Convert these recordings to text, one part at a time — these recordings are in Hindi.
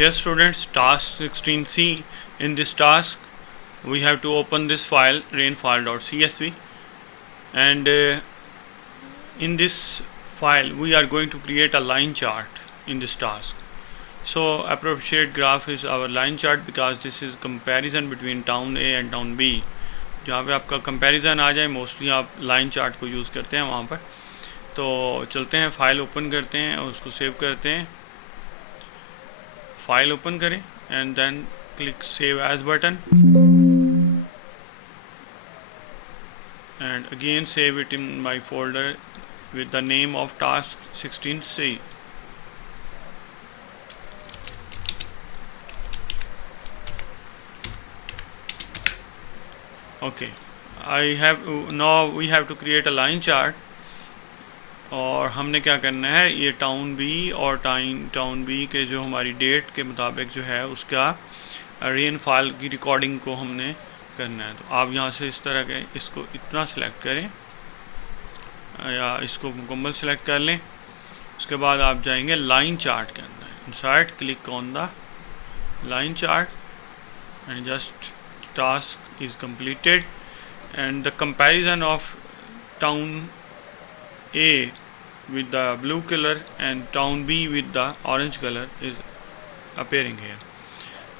Dear students, task 16C. In this task, we have to open this file rainfall.csv, and in this file we are going to create a line chart in this task. So appropriate graph is our line chart because this is comparison between town A and town B. जहाँ पे आपका कंपैरिजन आ जाए मोस्टली आप लाइन चार्ट को यूज़ करते हैं वहाँ पर. तो चलते हैं, फाइल ओपन करते हैं और उसको सेव करते हैं. फाइल ओपन करें and then click save as button and again save it in my folder with the name of task 16C. Okay, now we have to create a line chart. और हमने क्या करना है, ये टाउन बी और टाउन बी के जो हमारी डेट के मुताबिक जो है उसका रेनफॉल की रिकॉर्डिंग को हमने करना है. तो आप यहाँ से इस तरह के इसको इतना सेलेक्ट करें या इसको मुकम्मल सेलेक्ट कर लें. उसके बाद आप जाएंगे लाइन चार्ट के अंदर, insert, click on the line chart and just task is completed and the comparison of town A with the blue color and town B with the orange color is appearing here.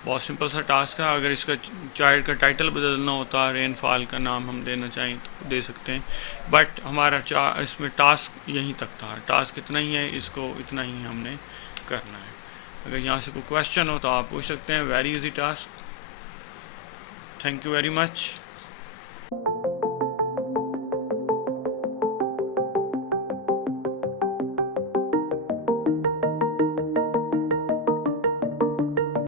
बहुत सिंपल सा टास्क है. अगर इसका चार्ट का टाइटल बदलना होता, रेनफॉल का नाम हम देना चाहें तो दे सकते हैं, बट हमारा इसमें टास्क यहीं तक था. टास्क इतना ही है, इसको इतना ही हमने करना है. अगर यहाँ से कोई क्वेश्चन हो तो आप पूछ सकते हैं. Very easy task. Thank you very much.